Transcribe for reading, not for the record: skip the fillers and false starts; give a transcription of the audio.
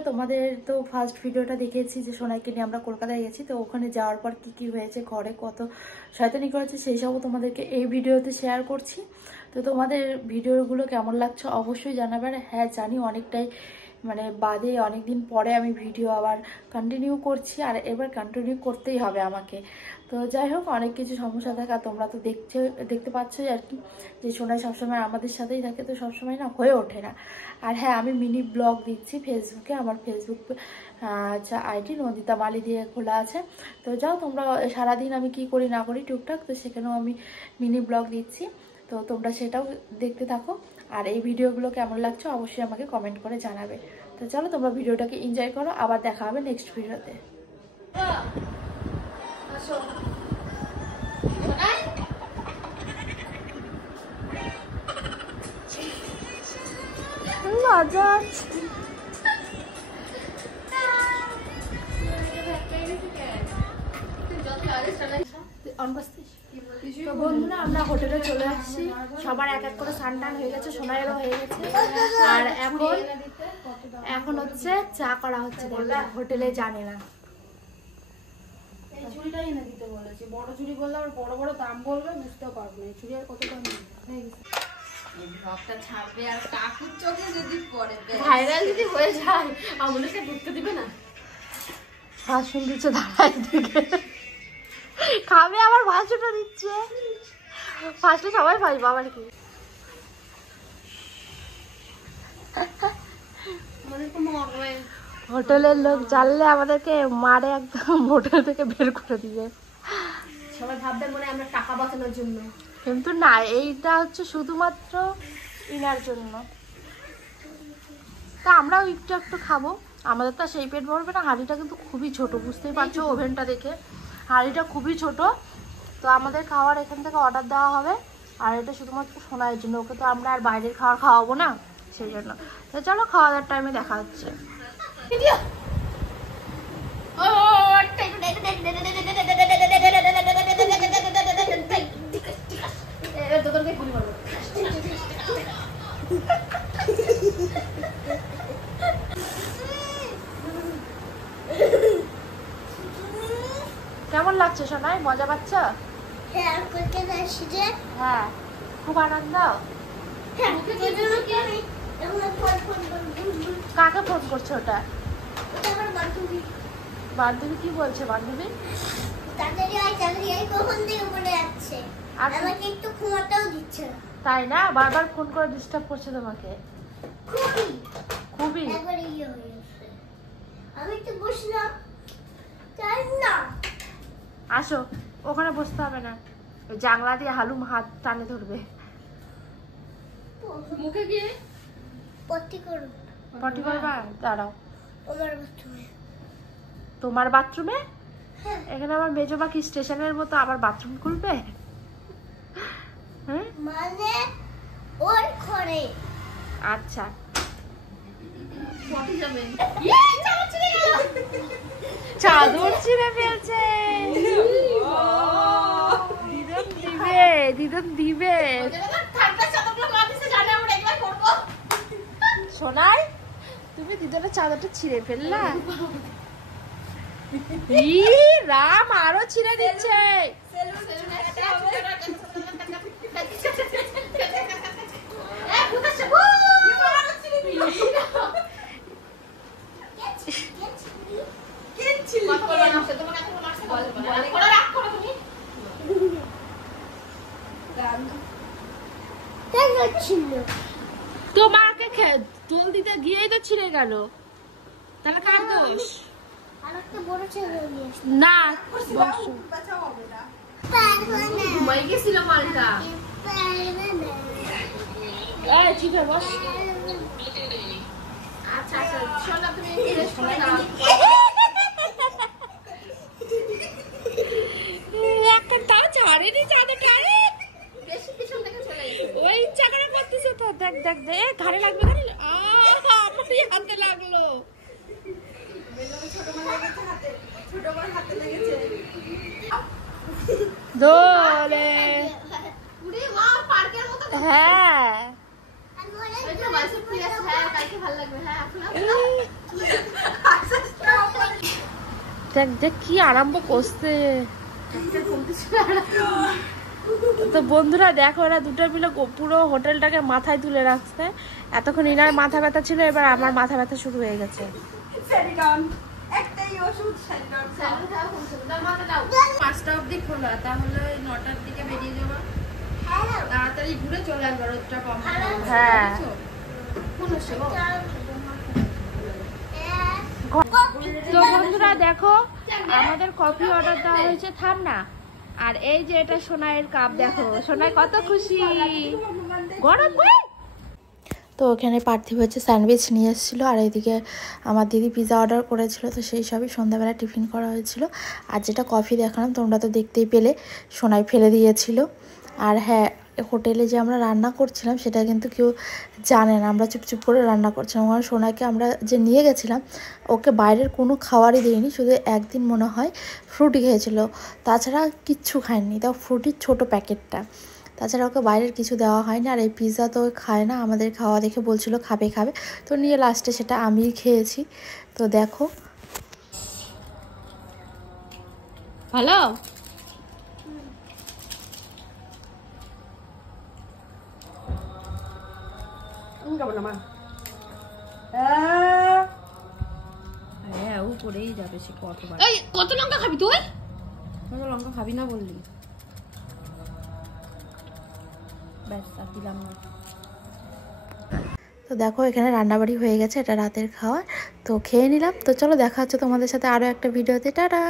বন্ধুরা, তোমাদের তো ফার্স্ট ভিডিওটা দেখেছি যে সোনাইকে নিয়ে আমরা কলকাতায় গেছি। তো ওখানে যাওয়ার পর কি কি হয়েছে, ঘরে কত শয়তানি করেছে, সেই সবও তোমাদেরকে এই ভিডিওতে শেয়ার করছি। তো তোমাদের ভিডিওগুলো কেমন লাগছে অবশ্যই জানাবে। হ্যাঁ জানি অনেকটাই বাদে অনেকদিন পরে আমি ভিডিও আবার কন্টিনিউ করছি, আর এবার কন্টিনিউ করতেই হবে আমাকে। তো যাই হোক, অনেক কিছু সমস্যা থাকে, আর তোমরা তো দেখতে পাচ্ছই আর কি, যে সোনাই সবসময় আমাদের সাথেই থাকে, তো সবসময় না হয়ে ওঠে না। আর হ্যাঁ, আমি মিনি ব্লগ দিচ্ছি ফেসবুকে, আমার ফেসবুক আইডি নন্দিতা মালি দিয়ে খোলা আছে। তো যাও তোমরা, সারাদিন আমি কি করি না করি টুকটাক, তো সেখানেও আমি মিনি ব্লগ দিচ্ছি, তো তোমরা সেটাও দেখতে থাকো। আর এই ভিডিওগুলো কেমন লাগছে অবশ্যই আমাকে কমেন্ট করে জানাবে। তো চলো তোমরা ভিডিওটাকে এনজয় করো, আবার দেখা হবে নেক্সট ভিডিওতে। মজা আছে। তো বন্ধুরা, আমরা হোটেলে চলে আসছি, সবার এক এক করে স্নান টান হয়ে গেছে, সোনাইয়েরও হয়ে গেছে। আর এখন হচ্ছে চা করা হচ্ছে, হোটেলে জানে না। এই চুড়িটাই এনে দিতে বলেছি, বড় চুড়ি বললে আর বড় বড় দাম বলবে, বুঝতেও পারবো না এই চুড়ি আর কত দাম হয়ে গেছে। এই ব্লগটা ছাড়বে আর কাকুর চোখে যদি পড়ে, ভাইরাল যদি হয়ে যায় আমাদেরকে ঢুকতে দিবে না। ভাষণ দিচ্ছে, দাঁড়ায় দিকে খাবে, আবার ভাষণটা দিচ্ছে, ফার্স্টে সবাই পাইবো আবার কি। হোটেলের লোক জানলে আমাদেরকে মারে, একদম হোটেল থেকে বের করে দিবে। সবাই ভাববে মনে আমরা টাকা বাঁচানোর জন্য, কিন্তু না, এইটা হচ্ছে শুধুমাত্র ইনার জন্য। তা আমরাও একটু একটু খাবো, আমাদের তো সেই পেট ভরবে না। হাঁড়িটা কিন্তু খুবই ছোট, বুঝতেই পারছো ওভেনটা দেখে, হাঁড়িটা খুবই ছোট। তো আমাদের খাওয়ার এখান থেকে অর্ডার দেওয়া হবে, আর এটা শুধুমাত্র সোনাইয়ের জন্য, ওকে তো আমরা আর বাইরের খাবার খাওয়াবো না, সেই জন্য। তো চলো, খাওয়া দাওয়ার টাইমে দেখা হচ্ছে। কেমন লাগছে সোনাই, মজা পাচ্ছ? হ্যাঁ, হ্যাঁ, খুব আনন্দ। কাকে ফোন করছো ওটা? বান্ধবী কি বলছে? বান্ধবী আমাকে একটু ঘুমাতেও দিচ্ছে না। তাই না, বারবার ফোন করে ডিস্টার্ব করছে তোমাকে খুবই। আমি একটু বসলাম, তাই না? আসো, ওখানে বসতে হবে না, ওই জানলা দিয়ে হালুম হাত টানে ধরবে। মুখে গিয়ে পটি করুন। পটি করবা? দাঁড়াও। তোমার বাথরুমে। তোমার বাথরুমে? হ্যাঁ। এখানে আমার মেজো পাখি স্টেশনের মতো আবার বাথরুম খুলবে? হ্যাঁ, মানে ওর ঘরে। আচ্ছা। পটি যাবে। চাদর ছিঁড়ে ফেলছে। দিদন দিবে, দিদন দিবে। সোনাই, তুমি দিদনের চাদরটা ছিঁড়ে ফেললা? ই রাম, আরো ছিঁড়ে দিচ্ছে। তোমাকে তোল দিতে গিয়েই তো ছিঁড়ে গেল, তাহলে কার দোষ? না, ঘুমাই গেছিল মালটা। ঠিক আছে, বস। আচ্ছা আচ্ছা, শোনা তুমি রেস্ট করে নাও। এখন তাও ছাড়েনি চাদরটা, বেশি পিছন থেকে চলে গেছে। ওই ইচ্ছা করে করতেছে তো। দেখ দেখ দেখ, ঘাড়ে লাগবে, ঘাড়ে আমারই হাতে লাগলো। দোলে, হ্যাঁ দেখ দেখ কি আরম্ভ করছে। তো বন্ধুরা দেখো, ওরা দুটো মিলে পুরো হোটেলটাকে মাথায় তুলে রাখছে। এতক্ষণ ইনার মাথা ব্যথা ছিল, এবার আমার মাথা ব্যথা শুরু হয়ে গেছে। পাঁচটা অবধি খোলা, তাহলে 9টার দিকে বেরিয়ে যাবো, তাড়াতাড়ি ঘুরে চলে আসবো, রোদটা কম হ্যাঁ তো বন্ধুরা দেখো, আমাদের কফি অর্ডার দেওয়া হয়েছে, থাম না। আর এই যে এটা সোনাইয়ের কাপ, দেখো সোনাই কত খুশি। গরম তো ওখানে পার্থিব হচ্ছে স্যান্ডউইচ নিয়ে এসেছিলো, আর এইদিকে আমার দিদি পিৎজা অর্ডার করেছিল, তো সেই সবই সন্ধ্যাবেলা টিফিন করা হয়েছিল। আর যেটা কফি দেখালাম তোমরা তো দেখতেই পেলে, সোনাই ফেলে দিয়েছিল। আর হ্যাঁ, হোটেলে যে আমরা রান্না করছিলাম সেটা কিন্তু কেউ জানে না, আমরা চুপচুপ করে রান্না করছিলাম। কারণ সোনাকে আমরা যে নিয়ে গেছিলাম, ওকে বাইরের কোনো খাবারই দিইনি, শুধু একদিন মনে হয় ফ্রুটি খেয়েছিল, তাছাড়া কিচ্ছু খায়নি, তাও ফ্রুটির ছোটো প্যাকেটটা, তাছাড়া ওকে বাইরের কিছু দেওয়া হয়নি। আর এই পিৎজা তো খায় না, আমাদের খাওয়া দেখে বলছিল খাবে খাবে, তো নিয়ে লাস্টে সেটা আমিই খেয়েছি। তো দেখো ভালো। হ্যাঁ, ও করেই যাবে সে কতবার। এই কত লঙ্কা খাবি তুই? কত লঙ্কা খাবি না বললি? ব্যাস, আর দিলাম না। তো দেখো এখানে রান্নাবাড়ি হয়ে গেছে, এটা রাতের খাওয়া, তো খেয়ে নিলাম। তো চলো দেখা হচ্ছে তোমাদের সাথে আরও একটা ভিডিওতে, টাটা।